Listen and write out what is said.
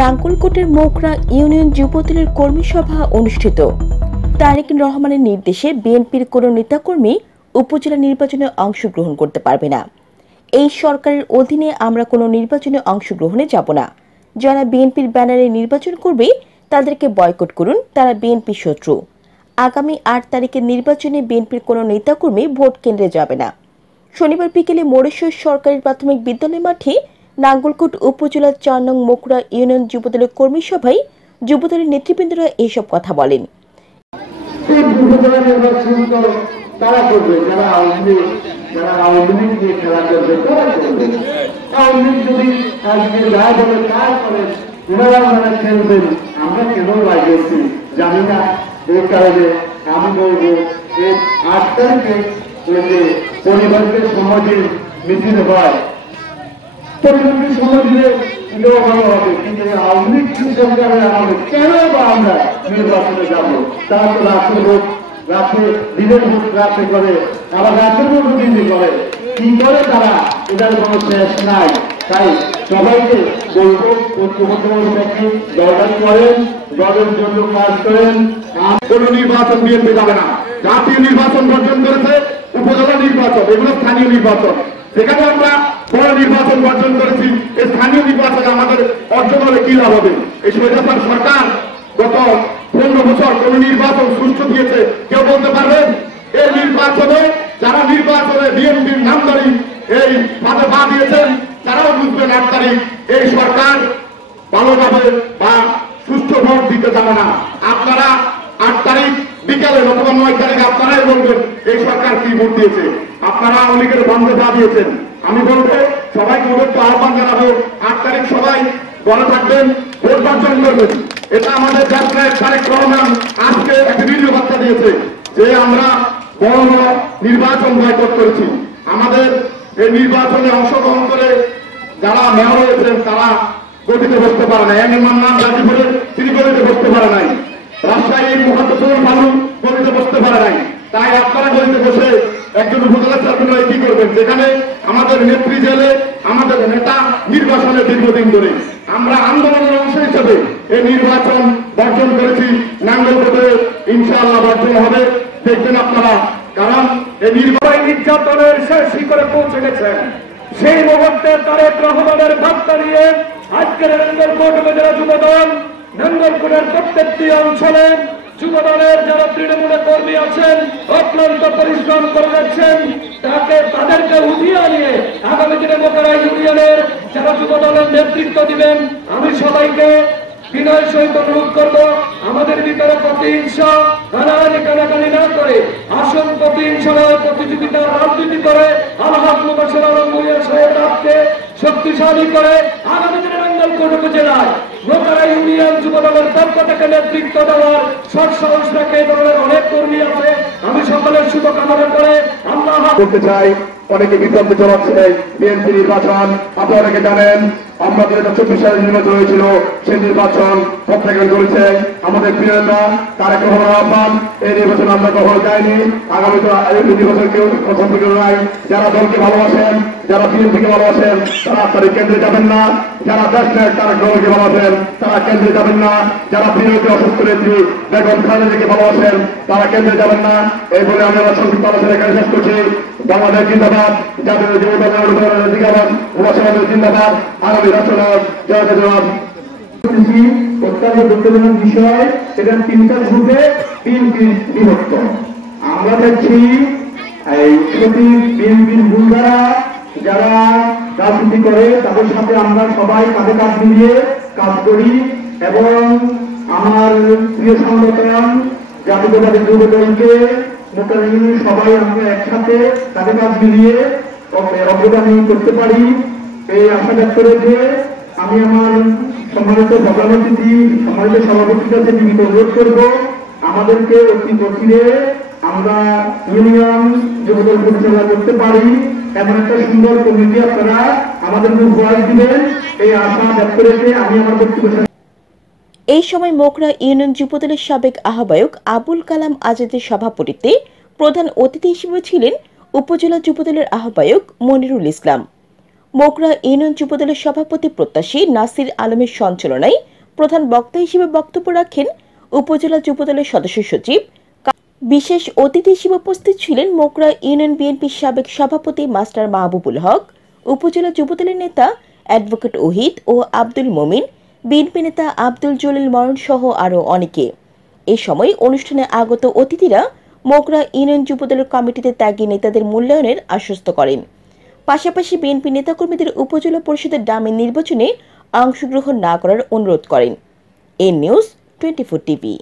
নাঙ্গলকোটের মোকরা union যুবদলের কর্মী সভা অনুষ্ঠিত। তারেক রহমানের নির্দেশে বিএনপির কোনো নেতাকর্মী উপজেলা নির্বাচনে অংশগ্রহণ করতে পারবে না। এই সরকারের অধীনে আমরা কোনো নির্বাচনে অংশগ্রহণে যাব না। যারা বিএনপির ব্যানারে নির্বাচন করবে তাদেরকে বয়কট করুন, তারা বিএনপি শত্রু। আগামী ৮ তারিখের নির্বাচনে বিএনপির কোনো নেতাকর্মী ভোট কেন্দ্রে যাবে না। শনিবার বিকেলে মোরেশ্বর সরকারি প্রাথমিক বিদ্যালয় মাঠে নাঙ্গলকোট উপজেলার ৪ নং মোকরা ইউনিয়ন যুবদলের কর্মী সভায় যুবদলের নেতৃবৃন্দরা এসব কথা বলেন। আমি বলবো ৮ তারিখে পরিবারকে সমাজে মিছিল হয়, পরিবারকে সমাজে এটাও ভালো হবে। কিন্তু আওয়ামী লীগ সরকারের আমাদের কেন বা আমরা নির্বাচনে যাব? তারা তো রাতের ভোট রাতে, দিনের ভোট রাতে করে, আবার রাতের ভোট দিনে করে, কি করে তারা? এটার কোনো শেষ নাই। তাই সবাইকে বলবো ঐক্যবদ্ধভাবে দরকার করেন, দলের জন্য কাজ করেন। কোন নির্বাচন বিএনপি যাবে না। জাতীয় নির্বাচন বর্জন করেছে, উপজেলা নির্বাচন, এগুলো স্থানীয় নির্বাচন। সেখানে আমরা বড় নির্বাচন বর্জন করেছি, এই স্থানীয় নির্বাচনে আমাদের অর্জন হলে কি লাভ হবে? এই স্বৈরাচার সরকার গত 15 বছর কোন নির্বাচন সুষ্ঠু দিয়েছে কেউ বলতে পারবেন? এই নির্বাচনে যারা নির্বাচনে বিএনপির নামদারি এই ভাবে পা দিয়েছেন তারাও বুঝবেন ৮ তারিখ এই সরকার ভালোভাবে বা সুষ্ঠু ভোট দিতে যাবে না। আপনারা ৮ তারিখ বিকালে অথবা ৯ তারিখে আপনারাই বলবেন এই সরকার কি ভোট দিয়েছে। আপনারা আওয়ামী লীগের বন্ধে পা দিয়েছেন। আমি বলবো সবাইকে ওদেরকে আহ্বান জানাবো, ৮ তারিখ সবাই ঘরে থাকবেন, ভোট বর্জন করবেন। এটা আমাদের যাত্রায় তারেক রহমান আজকে একটা ভিডিও বার্তা দিয়েছে যে আমরা বড় বড় নির্বাচন বয়কট করেছি। আমাদের এই নির্বাচনে অংশগ্রহণ করে যারা মেয়র হয়েছেন তারা গদিতে বসতে পারে না। এম এ মান্নান গাজীপুরে তিনি গদিতে বসতে পারে নাই। রাজশাহীর মুহাদ্দিসুল মালুম গদিতে বসতে পারে নাই। তাই আপনারা গদিতে বসে একজন উপজেলা চেয়ারম্যান কি করবেন? যেখানে আমাদের নেত্রী জেলে, আমাদের নেতা নির্বাচনে দীর্ঘদিন ধরে আমরা আন্দোলনের অংশ হিসেবে এই নির্বাচন বর্জন করেছি। নাঙ্গলকোটে ইনশাআল্লাহ বর্জন হবে, দেখবেন আপনারা। কারণ এই নির্বাচন নির্যাতনের শেষ শিখরে পৌঁছে গেছেন। সেই মুহূর্তে তারেক রহমানের বার্তা নিয়ে আজকের নাঙ্গলকোট উপজেলা যুবদল, নাঙ্গলকোটের প্রত্যেকটি অঞ্চলে যুবদলের যারা তৃণমূল কর্মী আছেন অক্লান্ত পরিশ্রম করে যাচ্ছেন, তাদেরকে উঠিয়ে আনিয়ে আগামী দিনে মোকারা ইউনিয়নের যারা যুবদলের নেতৃত্ব দিবেন, আমি সবাইকে বিনয়ের সহিত অনুরোধ করব আমাদের ভিতরে প্রতিহিংসা হানাহানি কানাকানি না করে আসন প্রতিহিংসা প্রতিযোগিতার রাজনীতি করে আলহাজ মুবাশশির আলম ভূঁইয়া সাহেবকে শক্তিশালী করে আগামী দিনে নাঙ্গলকোট উপজেলায় মোকারা ইউনিয়ন যুবদলের পক্ষ থেকে নেতৃত্ব দেওয়ার সৎসাহস রাখে। এই ধরনের অনেক কর্মী আছে। আমি সকলের শুভকামনা করে আল্লাহ করতে চাই। অনেকে বিভ্রান্তি চলাচ্ছে বিএনপি নির্বাচন, আপনারা অনেকে জানেন আমরা 2024 সালে নির্বাচন হয়েছিল, সেই নির্বাচন প্রত্যাখ্যান করেছে আমাদের প্রিয় নেতা তারেক রহমান। এই নির্বাচন আমরা কখনো যাইনি, আগামী নির্বাচন কেউ সম্পর্ক নাই। যারা দলকে ভালোবাসেন, যারা বিএনপিকে ভালোবাসেন তারা তাদের কেন্দ্রে যাবেন না। যারা দেশ নায়ক তারেক রহমানকে ভালোবাসেন তারা কেন্দ্রে যাবেন না। যারা বিরোধী অসুস্থ নেত্রী বেগম খালেদা জিয়াকে ভালোবাসেন তারা কেন্দ্রে যাবেন না। এই বলে আমি আমার সংক্ষিপ্ত আলোচনা এখানে শেষ করছি। বাংলাদেশ জিন্দাবাদ, জাতীয় যুবদল জিন্দাবাদ, উপসভাপতি জিন্দাবাদ, আগামী রাষ্ট্রনাথ জয়কে জবাব। অত্যন্ত গুরুত্বপূর্ণ বিষয়, এটা 3টা গ্রুপে বিএনপি বিভক্ত। আমরা দেখছি এই বিএনপির গুন্ডারা যারা রাজনীতি করে তাদের সাথে আমরা সবাই কাঁধে কাঁধ মিলিয়ে কাজ করি এবং আমার প্রিয় সংগঠন জাতীয়তাবাদী যুবদলকে মোকাবিলা সবাই আমরা একসাথে কাঁধে কাঁধ মিলিয়ে অগ্রগামী করতে পারি এই আশা ব্যক্ত রেখে আমি আমার সম্মানিত সভাপতি সভাপতির কাছে বিনীত অনুরোধ করব আমাদেরকে অতি গতিরে আমরা ইউনিয়ন যুবদল পরিচালনা করতে পারি এমন একটা সুন্দর কমিটি আপনারা আমাদেরকে উপহার দিবেন এই আশা ব্যক্ত রেখে আমি আমার বক্তব্য। এই সময় মোকরা ইউনিয়ন যুবদলের সাবেক আহ্বায়ক আবুল কালাম আজাদের সভাপতিত্বে প্রধান অতিথি হিসেবে ছিলেন উপজেলা যুবদলের আহ্বায়ক মনিরুল ইসলাম। মোগরা ইউনিয়ন যুবদলের সভাপতি প্রত্যাশী নাসির আলমের সঞ্চালনায় প্রধান বক্তা হিসেবে বক্তব্য রাখেন উপজেলা যুবদলের সদস্য সচিব। বিশেষ অতিথি হিসেবে উপস্থিত ছিলেন মোগরা ইউনিয়ন বিএনপির সাবেক সভাপতি মাস্টার মাহবুবুল হক, উপজেলা যুবদলের নেতা অ্যাডভোকেট ওহিদ ও আব্দুল মমিন, বিএনপি নেতা আব্দুল জলিল মরণ সহ আরও অনেকে। এ সময় অনুষ্ঠানে আগত অতিথিরা মোগরা ইউনিয়ন যুবদলের কমিটিতে ত্যাগী নেতাদের মূল্যায়নের আশ্বস্ত করেন। পাশাপাশি বিএনপি নেতাকর্মীদের উপজেলা পরিষদের ডামি নির্বাচনে অংশগ্রহণ না করার অনুরোধ করেন। এ নিউজ 24 টিভি।